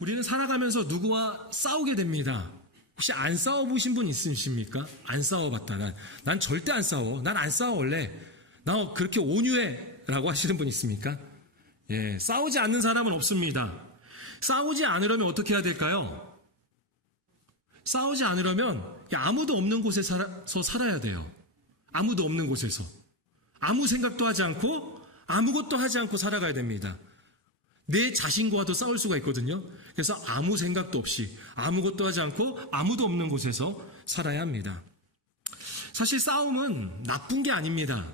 우리는 살아가면서 누구와 싸우게 됩니다. 혹시 안 싸워보신 분 있으십니까? 안 싸워봤다. 난 절대 안 싸워. 난 안 싸워 원래. 나 그렇게 온유해. 라고 하시는 분 있습니까? 예, 싸우지 않는 사람은 없습니다. 싸우지 않으려면 어떻게 해야 될까요? 싸우지 않으려면 아무도 없는 곳에서 살아야 돼요. 아무도 없는 곳에서. 아무 생각도 하지 않고 아무것도 하지 않고 살아가야 됩니다. 내 자신과도 싸울 수가 있거든요. 그래서 아무 생각도 없이 아무것도 하지 않고 아무도 없는 곳에서 살아야 합니다. 사실 싸움은 나쁜 게 아닙니다.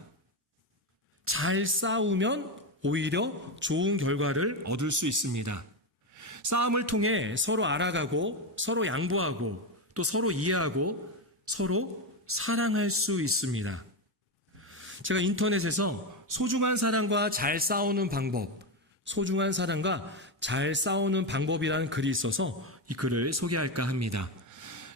잘 싸우면 오히려 좋은 결과를 얻을 수 있습니다. 싸움을 통해 서로 알아가고 서로 양보하고 또 서로 이해하고 서로 사랑할 수 있습니다. 제가 인터넷에서 소중한 사람과 잘 싸우는 방법, 소중한 사람과 잘 싸우는 방법이라는 글이 있어서 이 글을 소개할까 합니다.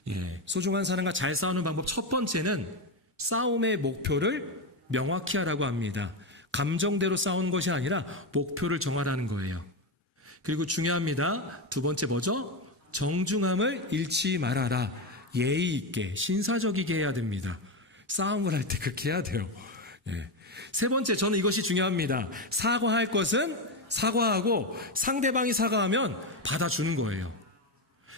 예, 소중한 사람과 잘 싸우는 방법 첫 번째는 싸움의 목표를 명확히 하라고 합니다. 감정대로 싸우는 것이 아니라 목표를 정하라는 거예요. 그리고 중요합니다. 두 번째 뭐죠? 정중함을 잃지 말아라. 예의 있게 신사적이게 해야 됩니다. 싸움을 할 때 그렇게 해야 돼요. 예. 세 번째, 저는 이것이 중요합니다. 사과할 것은 사과하고 상대방이 사과하면 받아주는 거예요.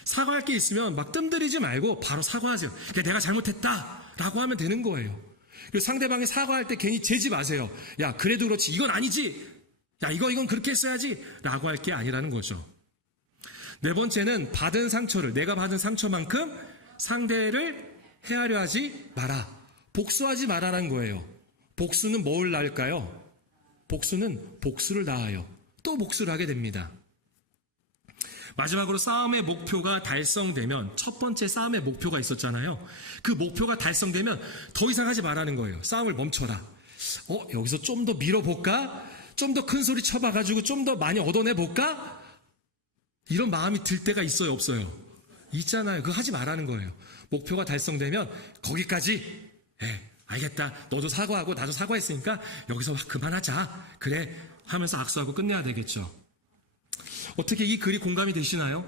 사과할 게 있으면 막 뜸들이지 말고 바로 사과하세요. 내가 잘못했다 라고 하면 되는 거예요. 그리고 상대방이 사과할 때 괜히 재지 마세요. 야, 그래도 그렇지. 이건 아니지. 야, 이건 그렇게 했어야지. 라고 할 게 아니라는 거죠. 네 번째는 받은 상처를, 내가 받은 상처만큼 상대를 헤아려 하지 마라. 복수하지 마라라는 거예요. 복수는 뭘 낳을까요? 복수는 복수를 낳아요. 또 복수를 하게 됩니다. 마지막으로 싸움의 목표가 달성되면, 첫 번째 싸움의 목표가 있었잖아요. 그 목표가 달성되면 더 이상 하지 말라는 거예요. 싸움을 멈춰라. 여기서 좀 더 밀어볼까? 좀 더 큰 소리 쳐봐가지고 좀 더 많이 얻어내볼까? 이런 마음이 들 때가 있어요, 없어요? 있잖아요. 그거 하지 말라는 거예요. 목표가 달성되면 거기까지. 알겠다. 너도 사과하고 나도 사과했으니까 여기서 그만하자. 그래 하면서 악수하고 끝내야 되겠죠. 어떻게 이 글이 공감이 되시나요?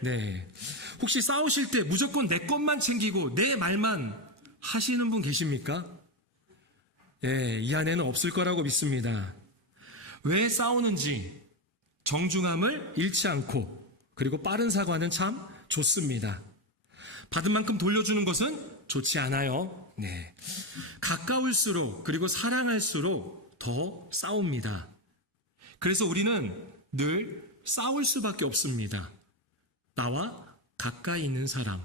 네. 혹시 싸우실 때 무조건 내 것만 챙기고 내 말만 하시는 분 계십니까? 예, 이 안에는 없을 거라고 믿습니다. 왜 싸우는지 정중함을 잃지 않고 그리고 빠른 사과는 참 좋습니다. 받은 만큼 돌려주는 것은 좋지 않아요. 네. 가까울수록 그리고 사랑할수록 더 싸웁니다. 그래서 우리는 늘 싸울 수밖에 없습니다. 나와 가까이 있는 사람,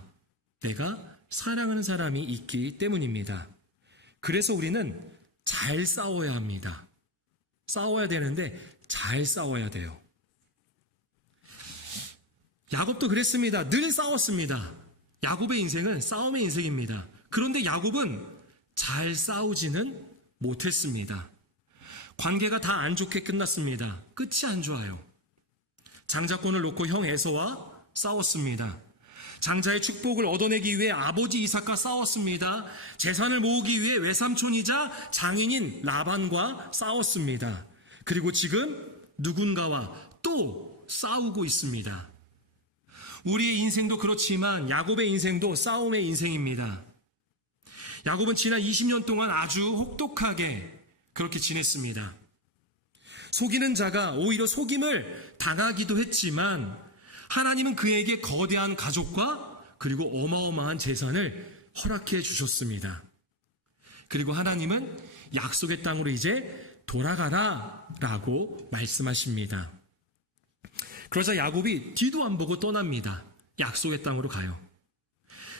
내가 사랑하는 사람이 있기 때문입니다. 그래서 우리는 잘 싸워야 합니다. 싸워야 되는데 잘 싸워야 돼요. 야곱도 그랬습니다. 늘 싸웠습니다. 야곱의 인생은 싸움의 인생입니다. 그런데 야곱은 잘 싸우지는 못했습니다. 관계가 다 안 좋게 끝났습니다. 끝이 안 좋아요. 장자권을 놓고 형 에서와 싸웠습니다. 장자의 축복을 얻어내기 위해 아버지 이삭과 싸웠습니다. 재산을 모으기 위해 외삼촌이자 장인인 라반과 싸웠습니다. 그리고 지금 누군가와 또 싸우고 있습니다. 우리의 인생도 그렇지만 야곱의 인생도 싸움의 인생입니다. 야곱은 지난 20년 동안 아주 혹독하게 그렇게 지냈습니다. 속이는 자가 오히려 속임을 당하기도 했지만 하나님은 그에게 거대한 가족과 그리고 어마어마한 재산을 허락해 주셨습니다. 그리고 하나님은 약속의 땅으로 이제 돌아가라 라고 말씀하십니다. 그러자 야곱이 뒤도 안 보고 떠납니다. 약속의 땅으로 가요.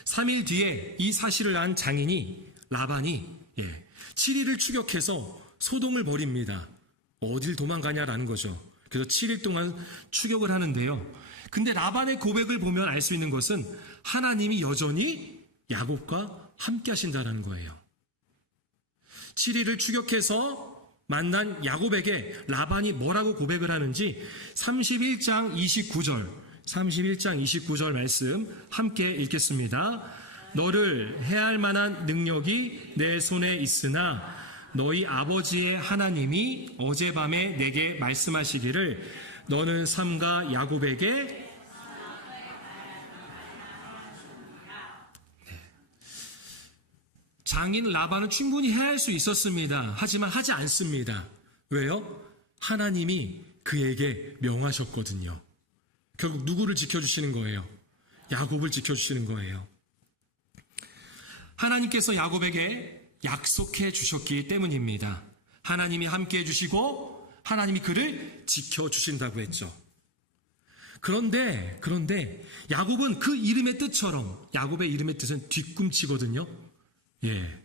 3일 뒤에 이 사실을 안 장인이 라반이 7일을 추격해서 소동을 벌입니다. 어딜 도망가냐라는 거죠. 그래서 7일 동안 추격을 하는데요. 근데 라반의 고백을 보면 알 수 있는 것은 하나님이 여전히 야곱과 함께 하신다는 거예요. 7일을 추격해서 만난 야곱에게 라반이 뭐라고 고백을 하는지 31장 29절 말씀 함께 읽겠습니다. 너를 해할 만한 능력이 내 손에 있으나 너희 아버지의 하나님이 어젯밤에 내게 말씀하시기를 너는 삼가 야곱에게 장인 라반은 충분히 해야 할 수 있었습니다. 하지만 하지 않습니다. 왜요? 하나님이 그에게 명하셨거든요. 결국 누구를 지켜주시는 거예요? 야곱을 지켜주시는 거예요. 하나님께서 야곱에게 약속해 주셨기 때문입니다. 하나님이 함께 해주시고 하나님이 그를 지켜주신다고 했죠. 그런데 야곱은 그 이름의 뜻처럼, 야곱의 이름의 뜻은 뒤꿈치거든요.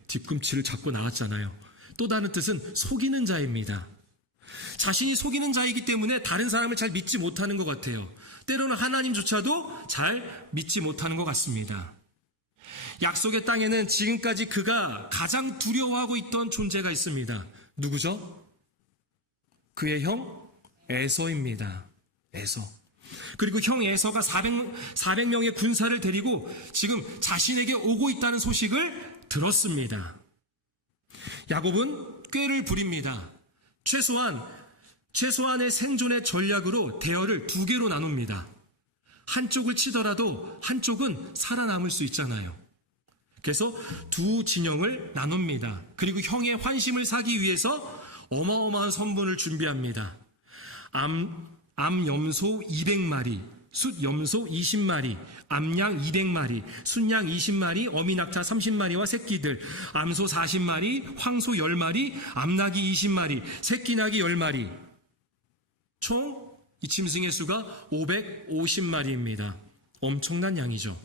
뒤꿈치를 잡고 나왔잖아요. 또 다른 뜻은 속이는 자입니다. 자신이 속이는 자이기 때문에 다른 사람을 잘 믿지 못하는 것 같아요. 때로는 하나님조차도 잘 믿지 못하는 것 같습니다. 약속의 땅에는 지금까지 그가 가장 두려워하고 있던 존재가 있습니다. 누구죠? 그의 형 에서입니다. 에서. 그리고 형 에서가 400명의 군사를 데리고 지금 자신에게 오고 있다는 소식을 들었습니다. 야곱은 꾀를 부립니다. 최소한의 생존의 전략으로 대열을 2개로 나눕니다. 한쪽을 치더라도 한쪽은 살아남을 수 있잖아요. 그래서 2 진영을 나눕니다. 그리고 형의 환심을 사기 위해서 어마어마한 선분을 준비합니다. 암염소 200마리, 숫염소 20마리, 암양 200마리, 순양 20마리, 어미낙타 30마리와 새끼들, 암소 40마리, 황소 10마리, 암낙이 20마리, 새끼낙이 10마리. 총 이 짐승의 수가 550마리입니다. 엄청난 양이죠.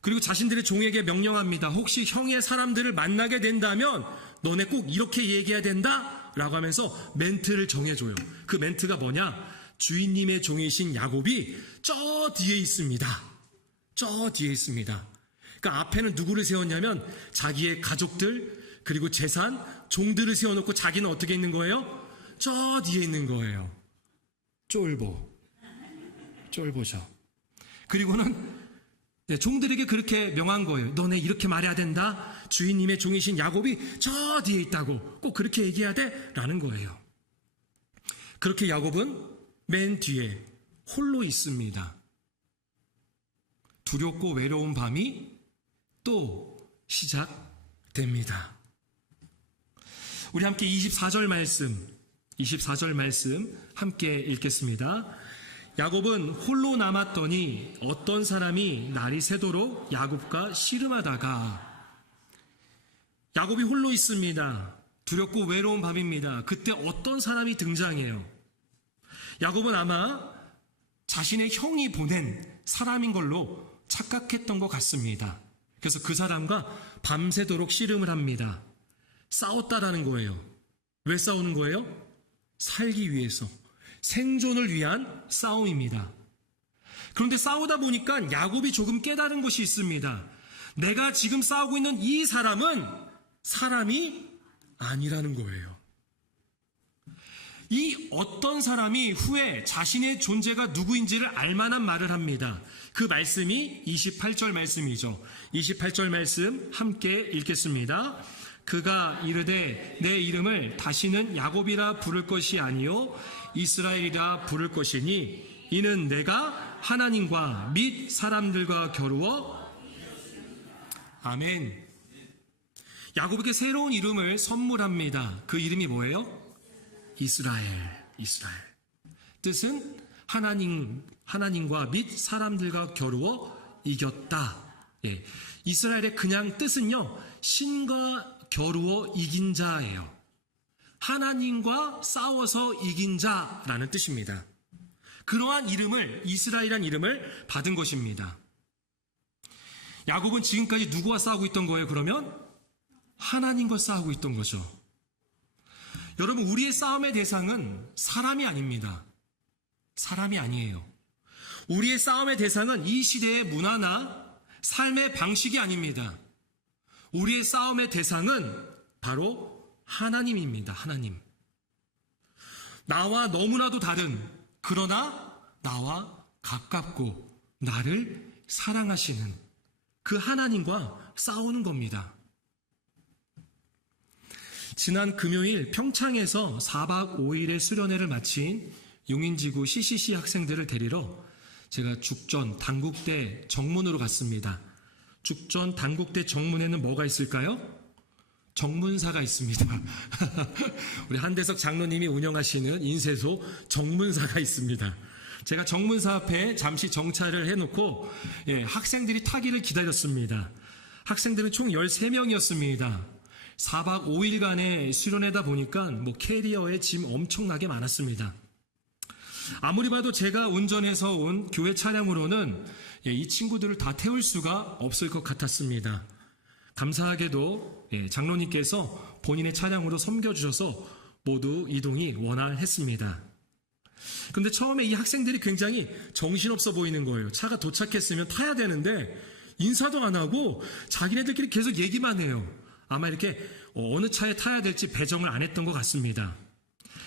그리고 자신들의 종에게 명령합니다. 혹시 형의 사람들을 만나게 된다면 너네 꼭 이렇게 얘기해야 된다 라고 하면서 멘트를 정해줘요. 그 멘트가 뭐냐? 주인님의 종이신 야곱이 저 뒤에 있습니다. 저 뒤에 있습니다. 그러니까 앞에는 누구를 세웠냐면 자기의 가족들 그리고 재산, 종들을 세워놓고 자기는 어떻게 있는 거예요? 저 뒤에 있는 거예요. 쫄보죠. 그리고는 종들에게 그렇게 명한 거예요. 너네 이렇게 말해야 된다. 주인님의 종이신 야곱이 저 뒤에 있다고 꼭 그렇게 얘기해야 돼 라는 거예요. 그렇게 야곱은 맨 뒤에 홀로 있습니다. 두렵고 외로운 밤이 또 시작됩니다. 우리 함께 24절 말씀 함께 읽겠습니다. 야곱은 홀로 남았더니 어떤 사람이 날이 새도록 야곱과 씨름하다가, 야곱이 홀로 있습니다. 두렵고 외로운 밤입니다. 그때 어떤 사람이 등장해요. 야곱은 아마 자신의 형이 보낸 사람인 걸로 착각했던 것 같습니다. 그래서 그 사람과 밤새도록 씨름을 합니다. 싸웠다라는 거예요. 왜 싸우는 거예요? 살기 위해서, 생존을 위한 싸움입니다. 그런데 싸우다 보니까 야곱이 조금 깨달은 것이 있습니다. 내가 지금 싸우고 있는 이 사람은 사람이 아니라는 거예요. 이 어떤 사람이 후에 자신의 존재가 누구인지를 알만한 말을 합니다. 그 말씀이 28절 말씀이죠. 28절 말씀 함께 읽겠습니다. 그가 이르되 내 이름을 다시는 야곱이라 부를 것이 아니요 이스라엘이라 부를 것이니 이는 내가 하나님과 및 사람들과 겨루어. 아멘. 야곱에게 새로운 이름을 선물합니다. 그 이름이 뭐예요? 이스라엘. 뜻은 하나님과 및 사람들과 겨루어 이겼다. 이스라엘의 그냥 뜻은요, 신과 겨루어 이긴 자예요. 하나님과 싸워서 이긴 자라는 뜻입니다. 그러한 이름을, 이스라엘이라는 이름을 받은 것입니다. 야곱은 지금까지 누구와 싸우고 있던 거예요? 그러면 하나님과 싸우고 있던 거죠. 여러분, 우리의 싸움의 대상은 사람이 아닙니다. 사람이 아니에요. 우리의 싸움의 대상은 이 시대의 문화나 삶의 방식이 아닙니다. 우리의 싸움의 대상은 바로 하나님입니다. 하나님. 나와 너무나도 다른, 그러나 나와 가깝고 나를 사랑하시는 그 하나님과 싸우는 겁니다. 지난 금요일 평창에서 4박 5일의 수련회를 마친 용인지구 CCC 학생들을 데리러 제가 죽전 당국대 정문으로 갔습니다. 죽전 단국대 정문에는 뭐가 있을까요? 정문사가 있습니다. 우리 한대석 장로님이 운영하시는 인쇄소 정문사가 있습니다. 제가 정문사 앞에 잠시 정차를 해놓고 학생들이 타기를 기다렸습니다. 학생들은 총 13명이었습니다. 4박 5일간의 수련회다 보니까 캐리어에 짐 엄청나게 많았습니다. 아무리 봐도 제가 운전해서 온 교회 차량으로는 이 친구들을 다 태울 수가 없을 것 같았습니다. 감사하게도 장로님께서 본인의 차량으로 섬겨주셔서 모두 이동이 원활했습니다. 그런데 처음에 이 학생들이 굉장히 정신없어 보이는 거예요. 차가 도착했으면 타야 되는데 인사도 안 하고 자기네들끼리 계속 얘기만 해요. 아마 이렇게 어느 차에 타야 될지 배정을 안 했던 것 같습니다.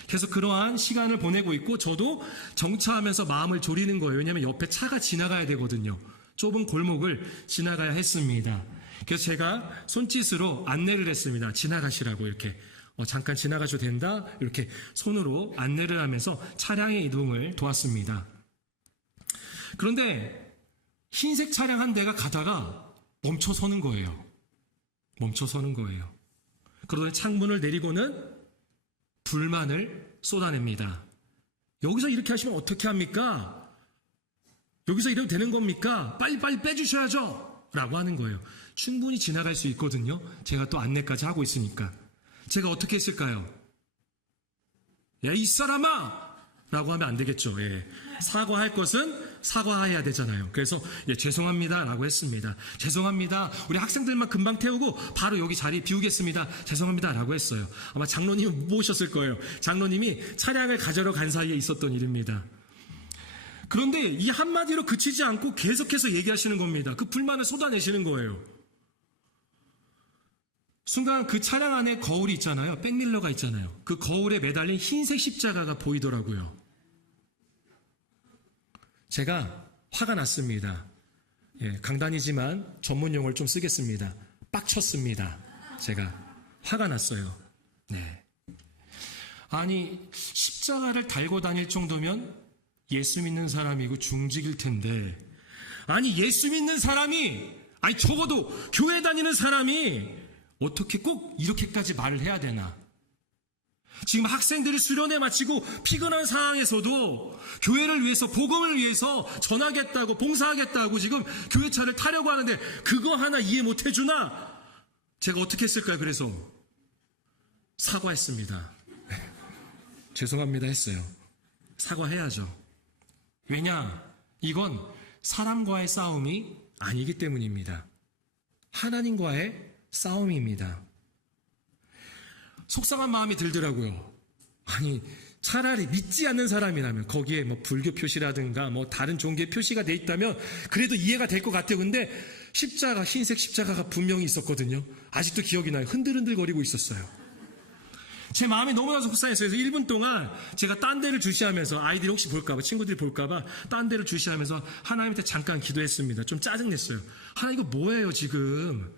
그래서 그러한 시간을 보내고 있고 저도 정차하면서 마음을 졸이는 거예요. 왜냐하면 옆에 차가 지나가야 되거든요. 좁은 골목을 지나가야 했습니다. 그래서 제가 손짓으로 안내를 했습니다. 지나가시라고 이렇게 잠깐 지나가셔도 된다 이렇게 손으로 안내를 하면서 차량의 이동을 도왔습니다. 그런데 흰색 차량 한 대가 가다가 멈춰서는 거예요. 그러더니 창문을 내리고는 불만을 쏟아냅니다. 여기서 이렇게 하시면 어떻게 합니까? 여기서 이러면 되는 겁니까? 빨리빨리 빼주셔야죠 라고 하는 거예요. 충분히 지나갈 수 있거든요. 제가 또 안내까지 하고 있으니까. 제가 어떻게 했을까요? 야, 이 사람아! 라고 하면 안 되겠죠. 사과할 것은 사과해야 되잖아요. 그래서 죄송합니다 라고 했습니다. 죄송합니다. 우리 학생들만 금방 태우고 바로 여기 자리 비우겠습니다. 죄송합니다 라고 했어요. 아마 장로님 모셨을 거예요. 장로님이 차량을 가져러 간 사이에 있었던 일입니다. 그런데 이 한마디로 그치지 않고 계속해서 얘기하시는 겁니다. 그 불만을 쏟아내시는 거예요. 순간 그 차량 안에 거울이 있잖아요. 백밀러가 있잖아요. 그 거울에 매달린 흰색 십자가가 보이더라고요. 제가 화가 났습니다. 강단이지만 전문 용어를 좀 쓰겠습니다. 빡쳤습니다. 제가 화가 났어요. 아니, 십자가를 달고 다닐 정도면 예수 믿는 사람이고 중직일 텐데, 아니 예수 믿는 사람이, 아니 적어도 교회 다니는 사람이 어떻게 꼭 이렇게까지 말을 해야 되나? 지금 학생들이 수련회 마치고 피곤한 상황에서도 교회를 위해서, 복음을 위해서 전하겠다고, 봉사하겠다고 지금 교회차를 타려고 하는데 그거 하나 이해 못 해주나? 제가 어떻게 했을까요? 그래서 사과했습니다. 죄송합니다 했어요. 사과해야죠. 왜냐? 이건 사람과의 싸움이 아니기 때문입니다. 하나님과의 싸움입니다. 속상한 마음이 들더라고요. 아니, 차라리 믿지 않는 사람이라면 거기에 불교 표시라든가 다른 종교의 표시가 돼 있다면 그래도 이해가 될 것 같아요. 근데 십자가, 흰색 십자가가 분명히 있었거든요. 아직도 기억이 나요. 흔들흔들거리고 있었어요. 제 마음이 너무나 속상했어요. 그래서 1분 동안 제가 딴 데를 주시하면서, 아이들이 혹시 볼까봐, 친구들이 볼까봐 딴 데를 주시하면서 하나님한테 잠깐 기도했습니다. 좀 짜증냈어요. 하나님, 이거 뭐예요 지금?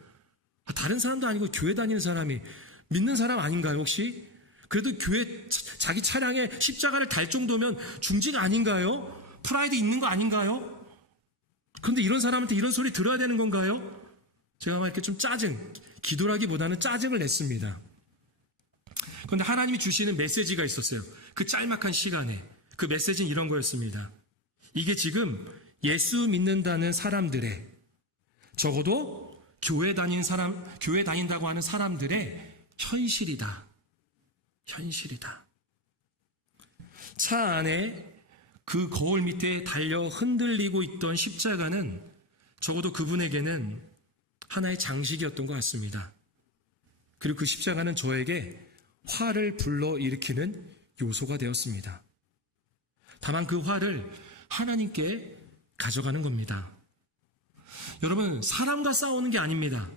다른 사람도 아니고 교회 다니는 사람이 믿는 사람 아닌가요 혹시? 그래도 교회 자기 차량에 십자가를 달 정도면 중직 아닌가요? 프라이드 있는 거 아닌가요? 그런데 이런 사람한테 이런 소리 들어야 되는 건가요? 제가 막 이렇게 좀 기도라기보다는 짜증을 냈습니다. 그런데 하나님이 주시는 메시지가 있었어요. 그 짤막한 시간에. 그 메시지는 이런 거였습니다. 이게 지금 예수 믿는다는 사람들의, 적어도 교회 다닌다고 하는 사람들의 현실이다. 차 안에 그 거울 밑에 달려 흔들리고 있던 십자가는 적어도 그분에게는 하나의 장식이었던 것 같습니다. 그리고 그 십자가는 저에게 화를 불러일으키는 요소가 되었습니다. 다만 그 화를 하나님께 가져가는 겁니다. 여러분, 사람과 싸우는 게 아닙니다.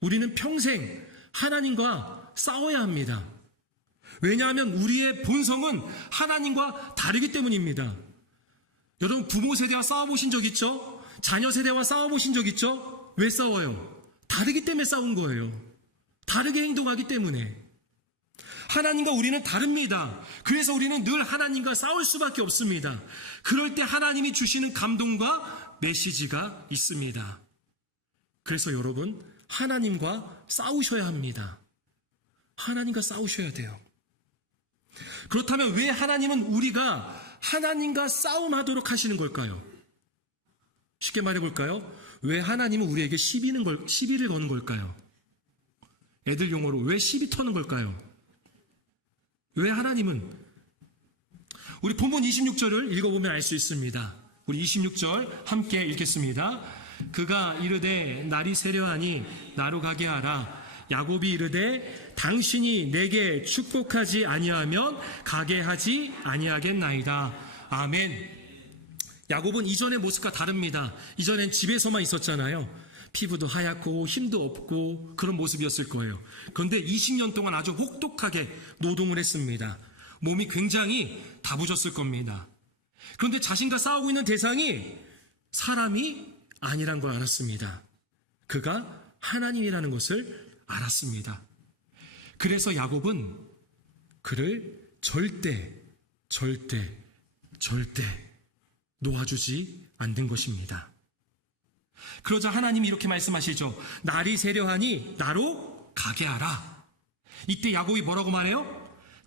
우리는 평생 하나님과 싸워야 합니다. 왜냐하면 우리의 본성은 하나님과 다르기 때문입니다. 여러분, 부모 세대와 싸워보신 적 있죠? 자녀 세대와 싸워보신 적 있죠? 왜 싸워요? 다르기 때문에 싸운 거예요. 다르게 행동하기 때문에. 하나님과 우리는 다릅니다. 그래서 우리는 늘 하나님과 싸울 수밖에 없습니다. 그럴 때 하나님이 주시는 감동과 메시지가 있습니다. 그래서 여러분, 하나님과 싸우셔야 합니다. 하나님과 싸우셔야 돼요. 그렇다면 왜 하나님은 우리가 하나님과 싸움하도록 하시는 걸까요? 쉽게 말해볼까요? 왜 하나님은 우리에게 시비를 거는 걸까요? 애들 용어로 왜 시비 터는 걸까요? 왜 하나님은? 우리 본문 26절을 읽어보면 알 수 있습니다. 우리 26절 함께 읽겠습니다. 그가 이르되 날이 세려하니 나로 가게 하라. 야곱이 이르되 당신이 내게 축복하지 아니하면 가게 하지 아니하겠나이다. 아멘. 야곱은 이전의 모습과 다릅니다. 이전엔 집에서만 있었잖아요. 피부도 하얗고 힘도 없고 그런 모습이었을 거예요. 그런데 20년 동안 아주 혹독하게 노동을 했습니다. 몸이 굉장히 다부졌을 겁니다. 그런데 자신과 싸우고 있는 대상이 사람이 아니란 걸 알았습니다. 그가 하나님이라는 것을 알았습니다. 그래서 야곱은 그를 절대 놓아주지 않는 것입니다. 그러자 하나님이 이렇게 말씀하시죠. 날이 세려하니 나로 가게 하라. 이때 야곱이 뭐라고 말해요?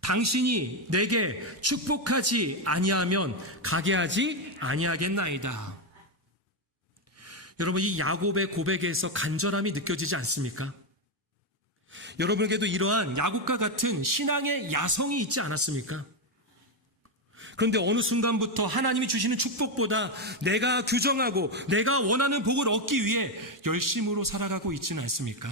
당신이 내게 축복하지 아니하면 가게 하지 아니하겠나이다. 여러분, 이 야곱의 고백에서 간절함이 느껴지지 않습니까? 여러분에게도 이러한 야곱과 같은 신앙의 야성이 있지 않았습니까? 그런데 어느 순간부터 하나님이 주시는 축복보다 내가 규정하고 내가 원하는 복을 얻기 위해 열심으로 살아가고 있지는 않습니까?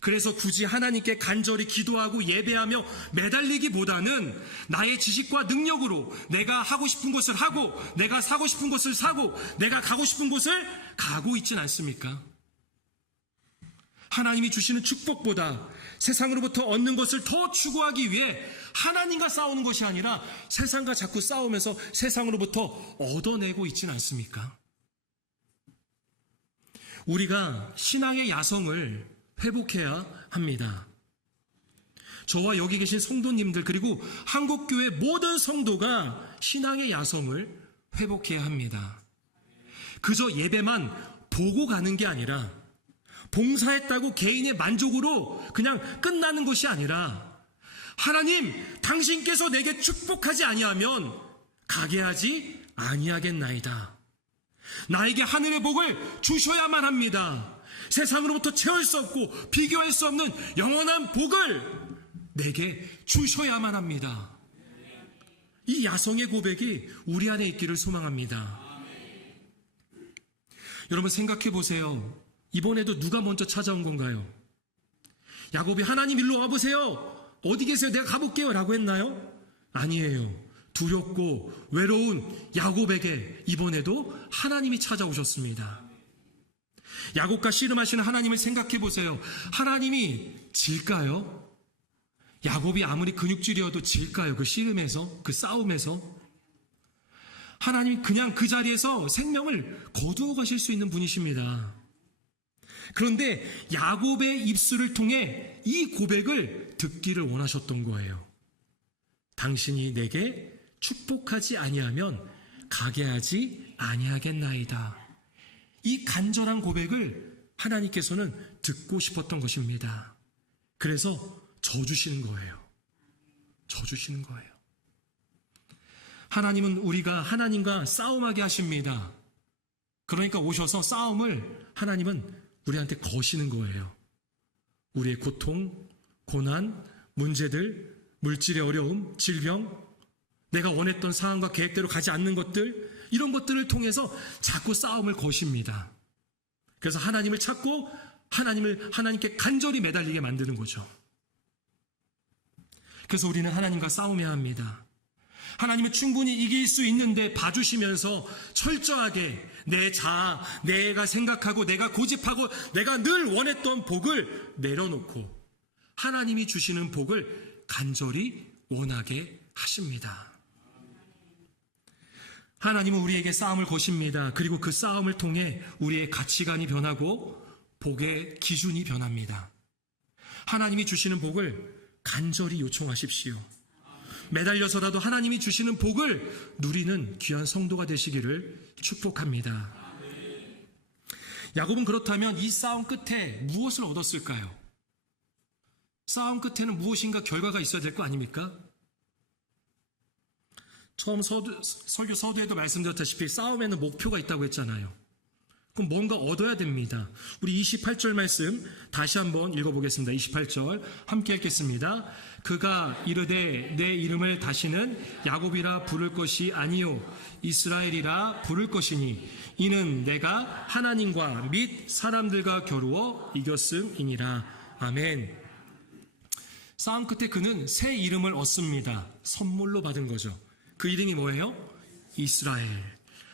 그래서 굳이 하나님께 간절히 기도하고 예배하며 매달리기보다는 나의 지식과 능력으로 내가 하고 싶은 것을 하고 내가 사고 싶은 것을 사고 내가 가고 싶은 곳을 가고 있지는 않습니까? 하나님이 주시는 축복보다 세상으로부터 얻는 것을 더 추구하기 위해 하나님과 싸우는 것이 아니라 세상과 자꾸 싸우면서 세상으로부터 얻어내고 있지는 않습니까? 우리가 신앙의 야성을 회복해야 합니다. 저와 여기 계신 성도님들 그리고 한국교회 모든 성도가 신앙의 야성을 회복해야 합니다. 그저 예배만 보고 가는 게 아니라 봉사했다고 개인의 만족으로 그냥 끝나는 것이 아니라 하나님 당신께서 내게 축복하지 아니하면 가게 하지 아니하겠나이다. 나에게 하늘의 복을 주셔야만 합니다. 세상으로부터 채울 수 없고 비교할 수 없는 영원한 복을 내게 주셔야만 합니다. 이 야성의 고백이 우리 안에 있기를 소망합니다. 여러분 생각해 보세요. 이번에도 누가 먼저 찾아온 건가요? 야곱이 하나님 일로 와보세요. 어디 계세요? 내가 가볼게요 라고 했나요? 아니에요. 두렵고 외로운 야곱에게 이번에도 하나님이 찾아오셨습니다. 야곱과 씨름하시는 하나님을 생각해 보세요. 하나님이 질까요? 야곱이 아무리 근육질이어도 질까요? 그 씨름에서, 그 싸움에서? 하나님이 그냥 그 자리에서 생명을 거두어 가실 수 있는 분이십니다. 그런데 야곱의 입술을 통해 이 고백을 듣기를 원하셨던 거예요. 당신이 내게 축복하지 아니하면 가게 하지 아니하겠나이다. 이 간절한 고백을 하나님께서는 듣고 싶었던 것입니다. 그래서 져주시는 거예요. 져주시는 거예요. 하나님은 우리가 하나님과 싸움하게 하십니다. 그러니까 오셔서 싸움을 하나님은 우리한테 거시는 거예요. 우리의 고통, 고난, 문제들, 물질의 어려움, 질병, 내가 원했던 상황과 계획대로 가지 않는 것들, 이런 것들을 통해서 자꾸 싸움을 거십니다. 그래서 하나님을 찾고 하나님께 간절히 매달리게 만드는 거죠. 그래서 우리는 하나님과 싸움해야 합니다. 하나님은 충분히 이길 수 있는데 봐주시면서 철저하게 내 자아, 내가 생각하고 내가 고집하고 내가 늘 원했던 복을 내려놓고 하나님이 주시는 복을 간절히 원하게 하십니다. 하나님은 우리에게 싸움을 거십니다. 그리고 그 싸움을 통해 우리의 가치관이 변하고 복의 기준이 변합니다. 하나님이 주시는 복을 간절히 요청하십시오. 매달려서라도 하나님이 주시는 복을 누리는 귀한 성도가 되시기를 축복합니다. 야곱은 그렇다면 이 싸움 끝에 무엇을 얻었을까요? 싸움 끝에는 무엇인가 결과가 있어야 될 거 아닙니까? 처음 설교 서두에도 말씀드렸다시피 싸움에는 목표가 있다고 했잖아요. 그럼 뭔가 얻어야 됩니다. 우리 28절 말씀 다시 한번 읽어보겠습니다. 28절 함께 읽겠습니다. 그가 이르되 내 이름을 다시는 야곱이라 부를 것이 아니요 이스라엘이라 부를 것이니 이는 내가 하나님과 및 사람들과 겨루어 이겼음이니라. 아멘. 싸움 끝에 그는 새 이름을 얻습니다. 선물로 받은 거죠. 그 이름이 뭐예요? 이스라엘.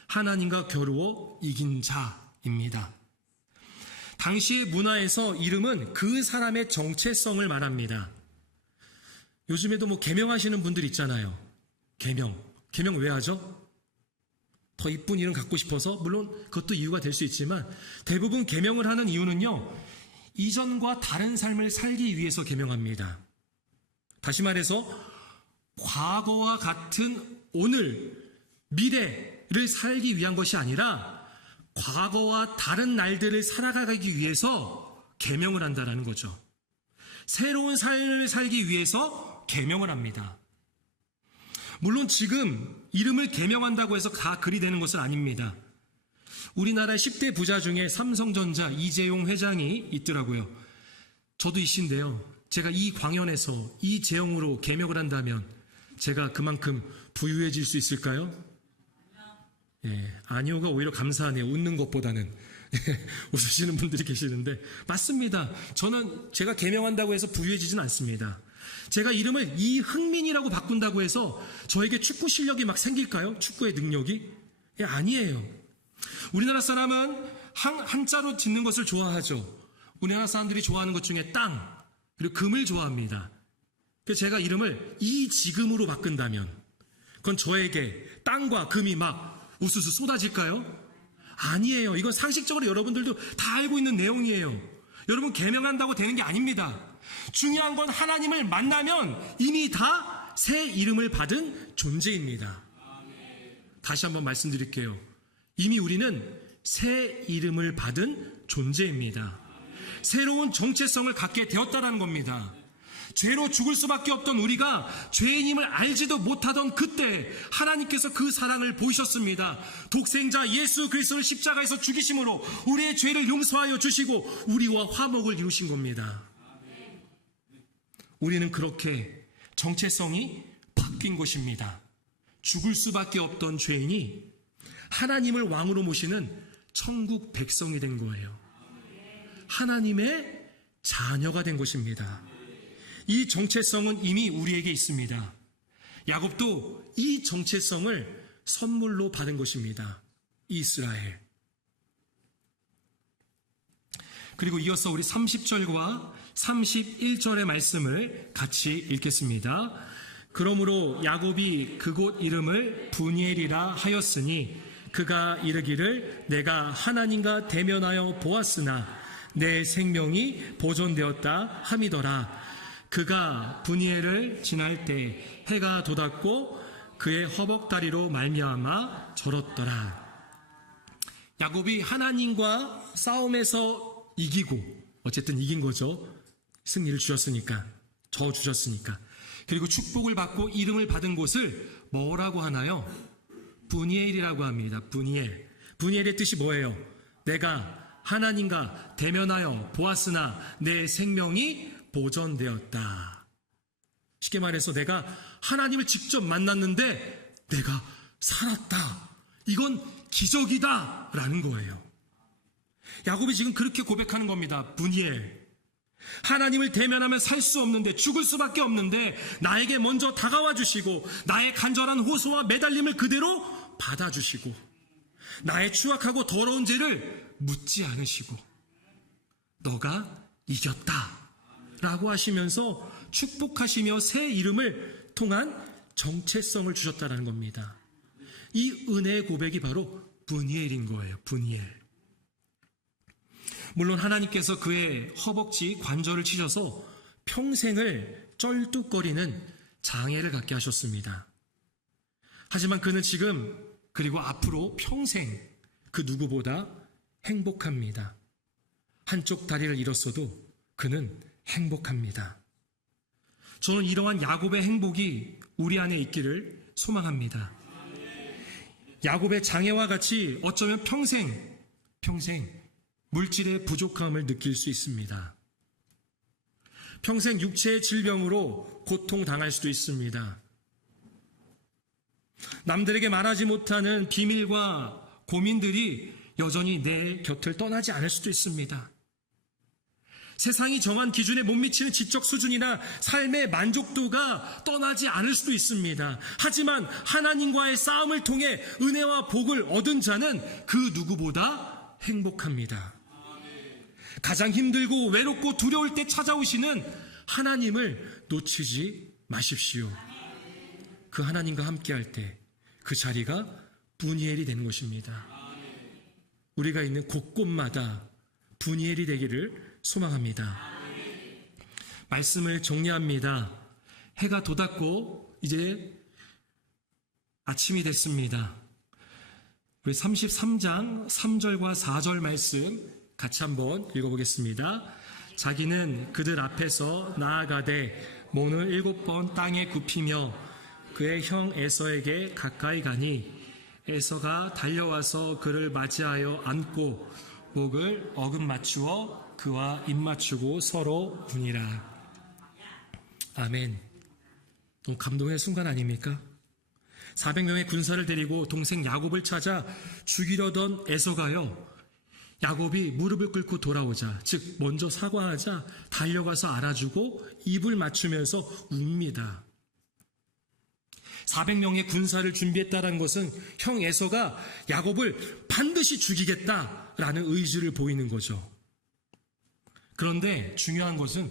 하나님과 겨루어 이긴 자입니다. 당시의 문화에서 이름은 그 사람의 정체성을 말합니다. 요즘에도 뭐 계명하시는 분들 있잖아요. 계명 왜 하죠? 더 이쁜 이름 갖고 싶어서. 물론 그것도 이유가 될 수 있지만 대부분 계명을 하는 이유는요, 이전과 다른 삶을 살기 위해서 계명합니다. 다시 말해서 과거와 같은 오늘, 미래를 살기 위한 것이 아니라 과거와 다른 날들을 살아가기 위해서 계명을 한다는 거죠. 새로운 삶을 살기 위해서 계명을 합니다. 물론 지금 이름을 계명한다고 해서 다 그리 되는 것은 아닙니다. 우리나라의 10대 부자 중에 삼성전자 이재용 회장이 있더라고요. 저도 이신데요. 제가 이 광연에서 이 제형으로 계명을 한다면 제가 그만큼 부유해질 수 있을까요? 아니오가 오히려 감사하네요. 웃는 것보다는. 웃으시는 분들이 계시는데 맞습니다. 저는 제가 계명한다고 해서 부유해지진 않습니다. 제가 이름을 이흥민이라고 바꾼다고 해서 저에게 축구 실력이 막 생길까요? 축구의 능력이? 아니에요. 우리나라 사람은 한자로 짓는 것을 좋아하죠. 우리나라 사람들이 좋아하는 것 중에 땅 그리고 금을 좋아합니다. 그래서 제가 이름을 이지금으로 바꾼다면 그건 저에게 땅과 금이 막 우수수 쏟아질까요? 아니에요. 이건 상식적으로 여러분들도 다 알고 있는 내용이에요. 여러분 계명한다고 되는 게 아닙니다. 중요한 건 하나님을 만나면 이미 다 새 이름을 받은 존재입니다. 다시 한번 말씀드릴게요. 이미 우리는 새 이름을 받은 존재입니다. 새로운 정체성을 갖게 되었다는 겁니다. 죄로 죽을 수밖에 없던 우리가 죄인임을 알지도 못하던 그때 하나님께서 그 사랑을 보이셨습니다. 독생자 예수 그리스도를 십자가에서 죽이심으로 우리의 죄를 용서하여 주시고 우리와 화목을 이루신 겁니다. 우리는 그렇게 정체성이 바뀐 것입니다. 죽을 수밖에 없던 죄인이 하나님을 왕으로 모시는 천국 백성이 된 거예요. 하나님의 자녀가 된 것입니다. 이 정체성은 이미 우리에게 있습니다. 야곱도 이 정체성을 선물로 받은 것입니다. 이스라엘. 그리고 이어서 우리 30절과 31절의 말씀을 같이 읽겠습니다. 그러므로 야곱이 그곳 이름을 브니엘이라 하였으니 그가 이르기를 내가 하나님과 대면하여 보았으나 내 생명이 보존되었다 함이더라. 그가 브니엘을 지날 때 해가 돋았고 그의 허벅다리로 말미암아 절었더라. 야곱이 하나님과 싸움에서 이기고 어쨌든 이긴 거죠. 승리를 주셨으니까, 저 주셨으니까. 그리고 축복을 받고 이름을 받은 곳을 뭐라고 하나요? 브니엘이라고 합니다. 브니엘. 브니엘의 뜻이 뭐예요? 내가 하나님과 대면하여 보았으나 내 생명이 보존되었다. 쉽게 말해서 내가 하나님을 직접 만났는데 내가 살았다. 이건 기적이다 라는 거예요. 야곱이 지금 그렇게 고백하는 겁니다. 브니엘. 하나님을 대면하면 살 수 없는데, 죽을 수밖에 없는데 나에게 먼저 다가와 주시고 나의 간절한 호소와 매달림을 그대로 받아주시고 나의 추악하고 더러운 죄를 묻지 않으시고 너가 이겼다 라고 하시면서 축복하시며 새 이름을 통한 정체성을 주셨다는 겁니다. 이 은혜의 고백이 바로 브니엘인 거예요. 브니엘. 물론 하나님께서 그의 허벅지 관절을 치셔서 평생을 쩔뚝거리는 장애를 갖게 하셨습니다. 하지만 그는 지금 그리고 앞으로 평생 그 누구보다 행복합니다. 한쪽 다리를 잃었어도 그는 행복합니다. 저는 이러한 야곱의 행복이 우리 안에 있기를 소망합니다. 야곱의 장애와 같이 어쩌면 평생 물질의 부족함을 느낄 수 있습니다. 평생 육체의 질병으로 고통당할 수도 있습니다. 남들에게 말하지 못하는 비밀과 고민들이 여전히 내 곁을 떠나지 않을 수도 있습니다. 세상이 정한 기준에 못 미치는 지적 수준이나 삶의 만족도가 떠나지 않을 수도 있습니다. 하지만 하나님과의 싸움을 통해 은혜와 복을 얻은 자는 그 누구보다 행복합니다. 가장 힘들고 외롭고 두려울 때 찾아오시는 하나님을 놓치지 마십시오. 그 하나님과 함께할 때 그 자리가 분이엘이 되는 것입니다. 우리가 있는 곳곳마다 분이엘이 되기를 소망합니다. 말씀을 정리합니다. 해가 돋았고 이제 아침이 됐습니다. 우리 33장 3절과 4절 말씀 같이 한번 읽어보겠습니다. 자기는 그들 앞에서 나아가되 몸을 7번 땅에 굽히며 그의 형 에서에게 가까이 가니 에서가 달려와서 그를 맞이하여 안고 목을 어금 맞추어 그와 입 맞추고 서로 우니라. 아멘. 너무 감동의 순간 아닙니까? 400명의 군사를 데리고 동생 야곱을 찾아 죽이려던 에서가요, 야곱이 무릎을 꿇고 돌아오자, 즉 먼저 사과하자 달려가서 알아주고 입을 맞추면서 웁니다. 400명의 군사를 준비했다는 것은 형 에서가 야곱을 반드시 죽이겠다라는 의지를 보이는 거죠. 그런데 중요한 것은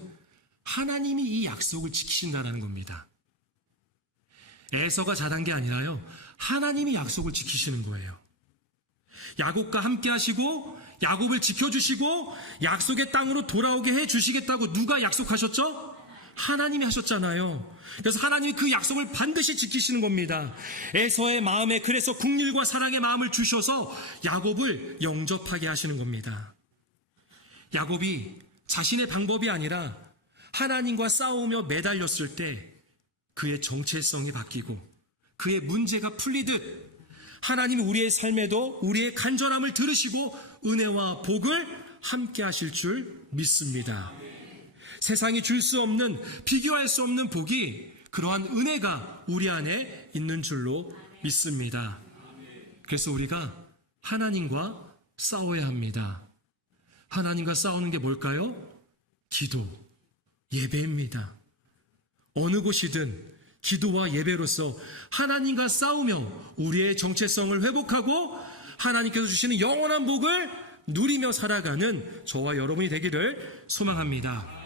하나님이 이 약속을 지키신다는 겁니다. 에서가 잘한 게 아니라요, 하나님이 약속을 지키시는 거예요. 야곱과 함께 하시고 야곱을 지켜주시고 약속의 땅으로 돌아오게 해주시겠다고 누가 약속하셨죠? 하나님이 하셨잖아요. 그래서 하나님이 그 약속을 반드시 지키시는 겁니다. 에서의 마음에 그래서 긍휼과 사랑의 마음을 주셔서 야곱을 영접하게 하시는 겁니다. 야곱이 자신의 방법이 아니라 하나님과 싸우며 매달렸을 때 그의 정체성이 바뀌고 그의 문제가 풀리듯 하나님이 우리의 삶에도 우리의 간절함을 들으시고 은혜와 복을 함께 하실 줄 믿습니다. 세상이 줄 수 없는, 비교할 수 없는 복이, 그러한 은혜가 우리 안에 있는 줄로 믿습니다. 그래서 우리가 하나님과 싸워야 합니다. 하나님과 싸우는 게 뭘까요? 기도, 예배입니다. 어느 곳이든 기도와 예배로서 하나님과 싸우며 우리의 정체성을 회복하고 하나님께서 주시는 영원한 복을 누리며 살아가는 저와 여러분이 되기를 소망합니다.